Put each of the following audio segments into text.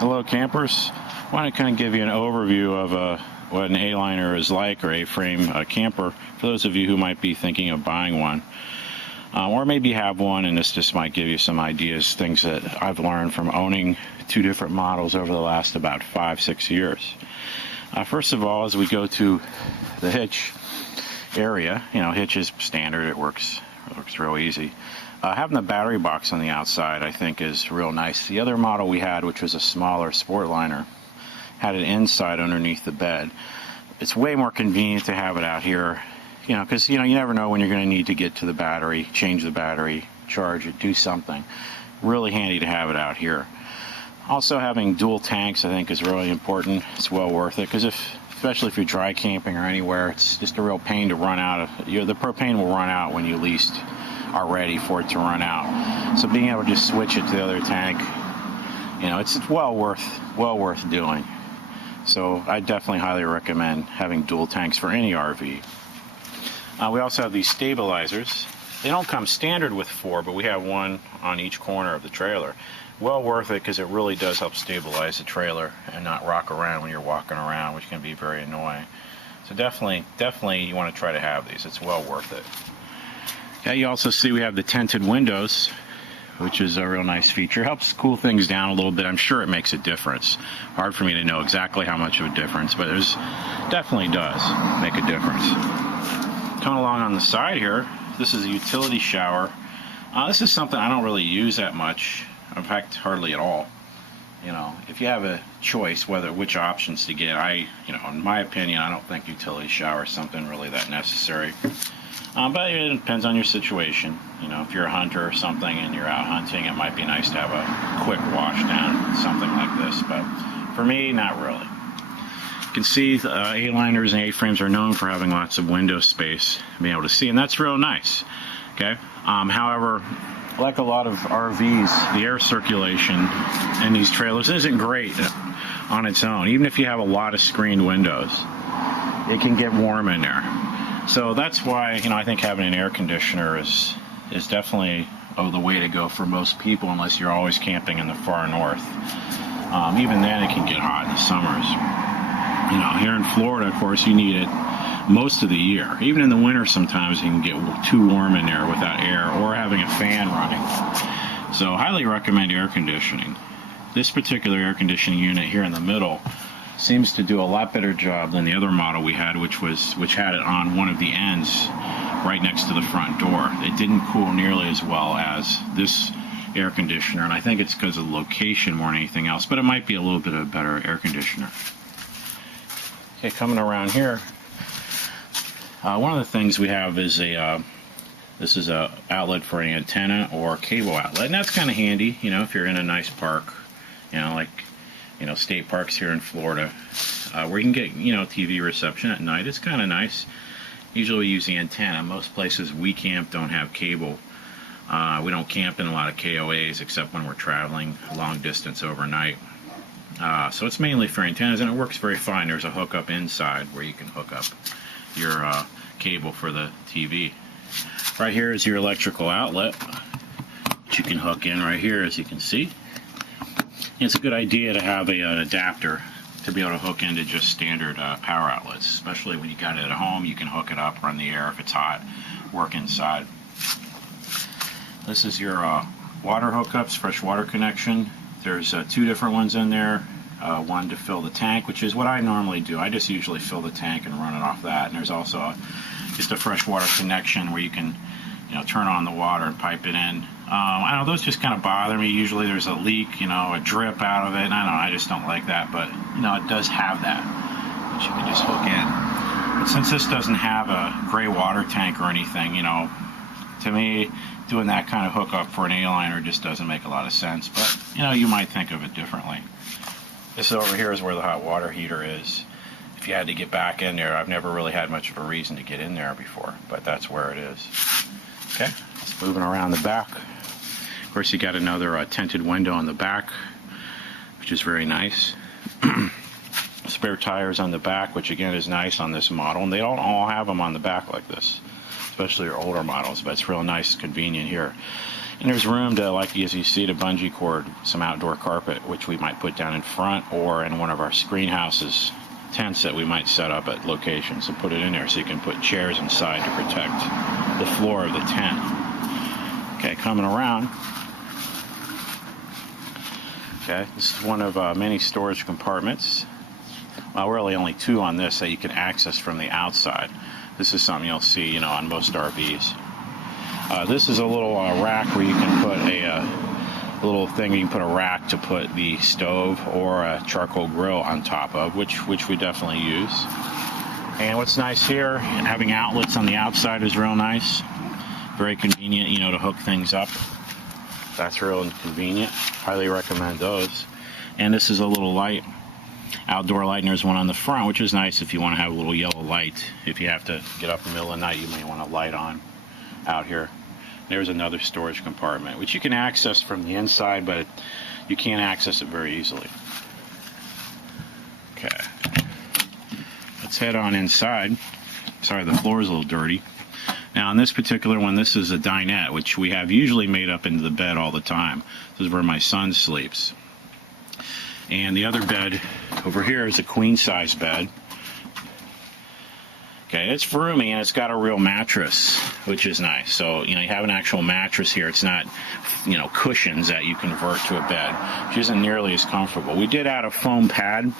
Hello campers. I want to kind of give you an overview of what an A-liner is like, or A-frame camper, for those of you who might be thinking of buying one. Or maybe have one, and this just might give you some ideas, things that I've learned from owning two different models over the last about 5-6 years. First of all, as we go to the hitch area, hitch is standard, it works real easy. Having the battery box on the outside, I think, is real nice. The other model we had, which was a smaller Sportliner, had it inside underneath the bed. It's way more convenient to have it out here, because you never know when you're going to need to get to the battery, change the battery, charge it, do something. Really handy to have it out here. Also, having dual tanks, I think, is really important. It's well worth it, because especially if you're dry camping or anywhere, it's just a real pain to run out of. The propane will run out when you least are ready for it to run out. So being able to just switch it to the other tank, it's well worth doing. So I definitely highly recommend having dual tanks for any RV. We also have these stabilizers. They don't come standard with 4, but we have one on each corner of the trailer. Well worth it, because it really does help stabilize the trailer and not rock around when you're walking around, which can be very annoying. So definitely you want to try to have these. It's well worth it. Yeah, you also see we have the tinted windows, which is a real nice feature. Helps cool things down a little bit. I'm sure it makes a difference. Hard for me to know exactly how much of a difference, but it definitely does make a difference. Coming along on the side here, this is a utility shower. This is something I don't really use that much. In fact, hardly at all. If you have a choice which options to get, in my opinion, I don't think utility shower is something really that necessary. But it depends on your situation. If you're a hunter or something and you're out hunting, it might be nice to have a quick wash down, something like this. But for me, not really. You can see A-liners and A-frames are known for having lots of window space, being able to see, and that's real nice. Okay. However, like a lot of RVs, the air circulation in these trailers isn't great on its own. Even if you have a lot of screened windows, it can get warm in there. So that's why, I think having an air conditioner is definitely the way to go for most people, unless you're always camping in the far north. Even then, it can get hot in the summers. Here in Florida, of course, you need it most of the year. Even in the winter, sometimes it can get too warm in there without air or having a fan running. So highly recommend air conditioning. This particular air conditioning unit here in the middle seems to do a lot better job than the other model we had, which had it on one of the ends right next to the front door. It didn't cool nearly as well as this air conditioner, and I think it's because of the location more than anything else, but it might be a little bit of a better air conditioner. Okay, coming around here, one of the things we have is this is a outlet for an antenna or cable outlet, and that's kind of handy, if you're in a nice park, like state parks here in Florida, where you can get, TV reception at night. It's kind of nice. Usually we use the antenna. Most places we camp don't have cable. We don't camp in a lot of KOAs except when we're traveling long distance overnight. So it's mainly for antennas, and it works very fine. There's a hookup inside where you can hook up your cable for the TV. Right here is your electrical outlet, which you can hook in right here, as you can see. It's a good idea to have an adapter to be able to hook into just standard power outlets, especially when you got it at home. You can hook it up, run the air if it's hot, work inside. This is your water hookups, fresh water connection. There's 2 different ones in there. One to fill the tank, which is what I normally do. I just usually fill the tank and run it off that. And there's also just a fresh water connection where you can turn on the water and pipe it in. I know those just kind of bother me. Usually there's a leak, a drip out of it. And I just don't like that. But, it does have that you can just hook in. But since this doesn't have a gray water tank or anything, to me, doing that kind of hookup for an A-liner just doesn't make a lot of sense. But, you might think of it differently. This over here is where the hot water heater is. If you had to get back in there, I've never really had much of a reason to get in there before, but that's where it is. Okay, it's moving around the back. Of course, you got another tinted window on the back, which is very nice. Spare tires on the back, which again is nice on this model, and they don't all have them on the back like this, especially your older models, but it's real nice, convenient here. And there's room to, like as you see, to bungee cord some outdoor carpet, which we might put down in front or in one of our screen houses, tents that we might set up at locations and put it in there so you can put chairs inside to protect the floor of the tent. Okay, coming around. Okay, this is one of many storage compartments. Well, really only two on this that you can access from the outside. This is something you'll see, on most RVs. This is a little rack where you can put a little thing. You can put a rack to put the stove or a charcoal grill on top of, which we definitely use. And what's nice here, having outlets on the outside is real nice. Very convenient, to hook things up. That's real convenient. Highly recommend those. And this is a little light, outdoor light, and there's one on the front, which is nice if you want to have a little yellow light. If you have to get up in the middle of the night, you may want a light on out here. There's another storage compartment, which you can access from the inside, but you can't access it very easily. Okay. Let's head on inside. Sorry, the floor is a little dirty. Now, on this particular one, this is a dinette, which we have usually made up into the bed all the time. This is where my son sleeps. And the other bed over here is a queen-size bed. Okay, it's roomy and it's got a real mattress, which is nice. So, you have an actual mattress here. It's not, cushions that you convert to a bed, which isn't nearly as comfortable. We did add a foam pad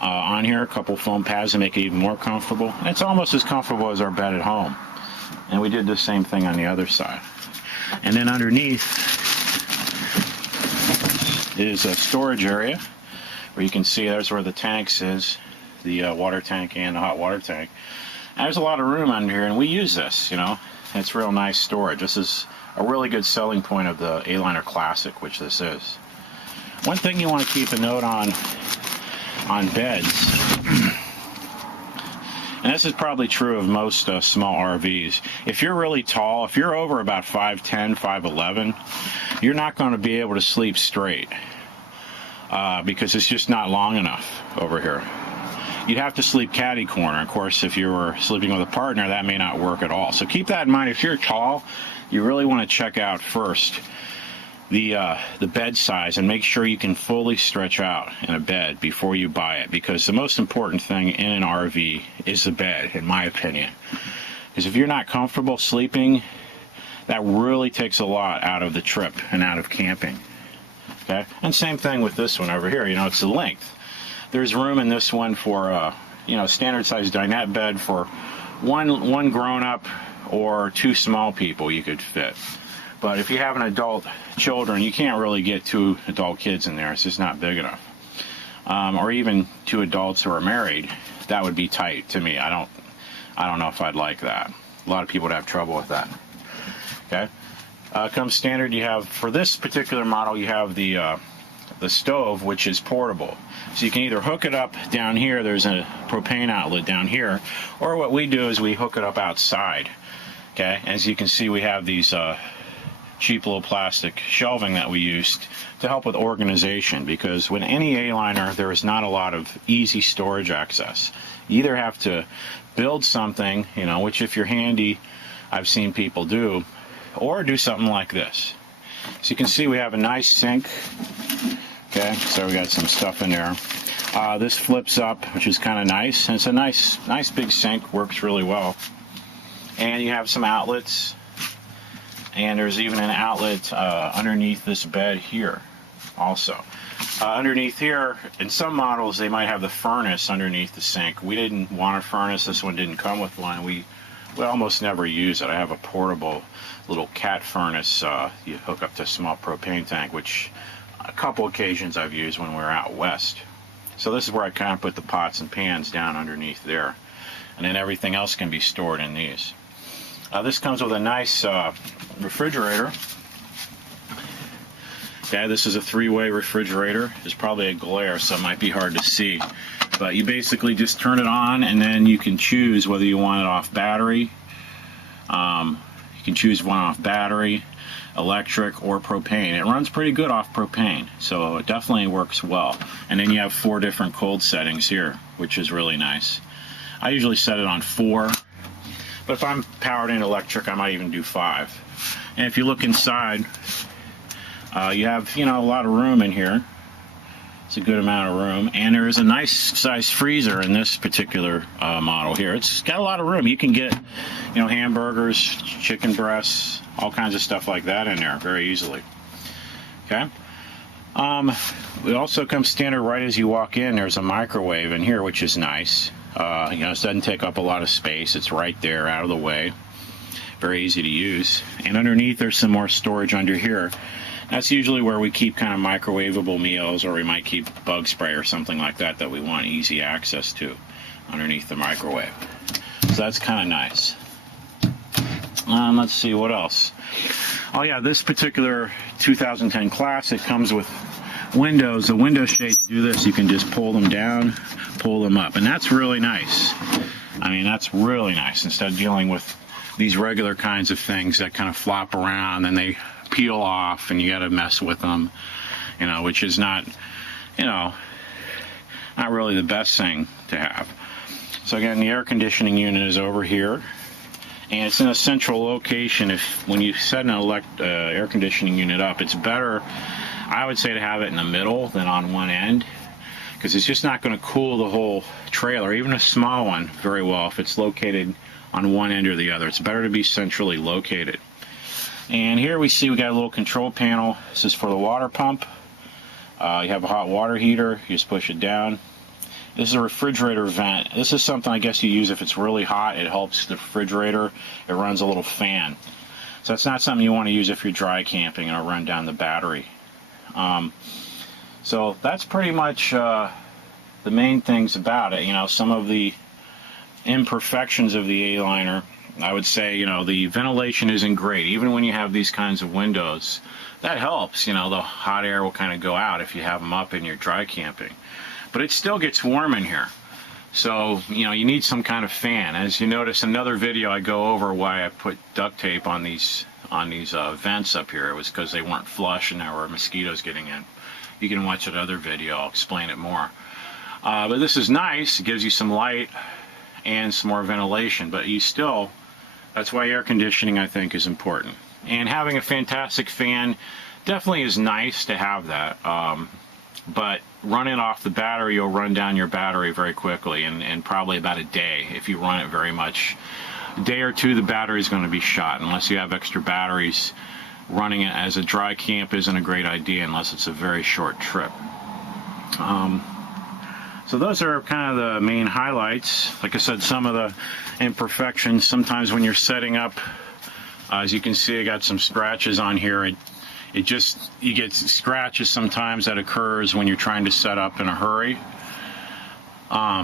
on here, a couple foam pads to make it even more comfortable. And it's almost as comfortable as our bed at home. And we did the same thing on the other side. And then underneath is a storage area where you can see there's where the tanks is, the water tank and the hot water tank. And there's a lot of room under here, and we use this, It's real nice storage. This is a really good selling point of the Aliner Classic, which this is. One thing you want to keep a note on beds, and this is probably true of most small RVs. If you're really tall, if you're over about 5'10", 5'11", you're not going to be able to sleep straight because it's just not long enough over here. You'd have to sleep catty corner. Of course, if you were sleeping with a partner, that may not work at all. So keep that in mind. If you're tall, you really want to check out first the bed size and make sure you can fully stretch out in a bed before you buy it, because the most important thing in an RV is the bed, in my opinion. Because if you're not comfortable sleeping, that really takes a lot out of the trip and out of camping. Okay, and same thing with this one over here. It's the length. There's room in this one for standard size dinette bed for one grown-up or two small people you could fit. But if you have an adult children, you can't really get two adult kids in there. It's just not big enough. Or even two adults who are married, that would be tight to me. I don't know if I'd like that. A lot of people would have trouble with that. Okay. Comes standard. You have, for this particular model, you have the stove, which is portable. So you can either hook it up down here, there's a propane outlet down here, or what we do is we hook it up outside. Okay, as you can see, we have these cheap little plastic shelving that we used to help with organization, because with any A-liner, there is not a lot of easy storage access. You either have to build something, which if you're handy, I've seen people do, or do something like this. So you can see we have a nice sink. Okay, so we got some stuff in there. This flips up, which is kind of nice. And it's a nice big sink, works really well. And you have some outlets. And there's even an outlet underneath this bed here also. Underneath here, in some models, they might have the furnace underneath the sink. We didn't want a furnace. This one didn't come with one. We almost never use it. I have a portable little cat furnace you hook up to a small propane tank, which a couple occasions I've used when we're out west. So this is where I kind of put the pots and pans down underneath there. And then everything else can be stored in these. This comes with a nice refrigerator. Okay, this is a 3-way refrigerator. There's probably a glare, so it might be hard to see. But you basically just turn it on, and then you can choose whether you want it off battery. You can choose one off battery, electric, or propane. It runs pretty good off propane, so it definitely works well. And then you have 4 different cold settings here, which is really nice. I usually set it on 4, but if I'm powered in electric, I might even do 5. And if you look inside, you have, a lot of room in here. It's a good amount of room, and there is a nice size freezer in this particular model here. It's got a lot of room. You can get, hamburgers, chicken breasts, all kinds of stuff like that in there very easily. Okay. It also comes standard right as you walk in. There's a microwave in here, which is nice. It doesn't take up a lot of space. It's right there, out of the way. Very easy to use. And underneath, there's some more storage under here. That's usually where we keep kind of microwavable meals, or we might keep bug spray or something like that we want easy access to underneath the microwave. So that's kind of nice. Let's see, what else? Oh yeah, this particular 2010 Classic comes with windows. The window shades do this. You can just pull them down, pull them up, and that's really nice. I mean, that's really nice, instead of dealing with these regular kinds of things that kind of flop around and they peel off and you got to mess with them, which is not, not really the best thing to have. So again, the air conditioning unit is over here, and it's in a central location. When you set an air conditioning unit up, it's better, I would say, to have it in the middle than on one end, because it's just not going to cool the whole trailer, even a small one, very well if it's located on one end or the other. It's better to be centrally located. And here we got a little control panel. This is for the water pump. You have a hot water heater. You just push it down. This is a refrigerator vent. This is something I guess you use if it's really hot. It helps the refrigerator. It runs a little fan. So that's not something you want to use if you're dry camping. It'll run down the battery. So that's pretty much the main things about it. Some of the imperfections of the Aliner, I would say, the ventilation isn't great. Even when you have these kinds of windows, that helps. The hot air will kind of go out if you have them up and you're dry camping. But it still gets warm in here. So, you need some kind of fan. As you notice, another video I go over why I put duct tape on these vents up here. It was because they weren't flush and there were mosquitoes getting in. You can watch that other video. I'll explain it more. But this is nice. It gives you some light and some more ventilation, but that's why air conditioning, I think, is important. And having a fantastic fan definitely is nice to have that, but running off the battery, you'll run down your battery very quickly, and probably about a day if you run it very much. A day or two, the battery is going to be shot. Unless you have extra batteries, running it as a dry camp isn't a great idea unless it's a very short trip. So those are kind of the main highlights. Like I said, some of the imperfections. Sometimes when you're setting up, as you can see, I got some scratches on here. You get scratches sometimes that occurs when you're trying to set up in a hurry,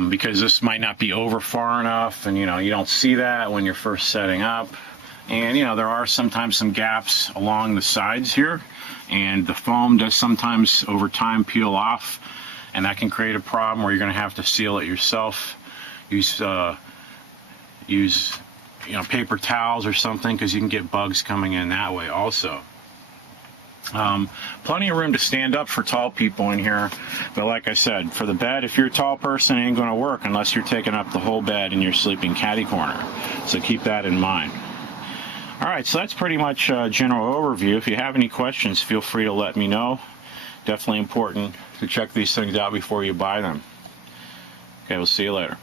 because this might not be over far enough, and you don't see that when you're first setting up. And there are sometimes some gaps along the sides here, and the foam does sometimes over time peel off. And that can create a problem where you're going to have to seal it yourself. Use paper towels or something, because you can get bugs coming in that way also. Plenty of room to stand up for tall people in here, but like I said, for the bed, if you're a tall person, it ain't going to work unless you're taking up the whole bed and you're sleeping catty corner. So keep that in mind. All right, so that's pretty much a general overview. If you have any questions, feel free to let me know. Definitely important to check these things out before you buy them. Okay, we'll see you later.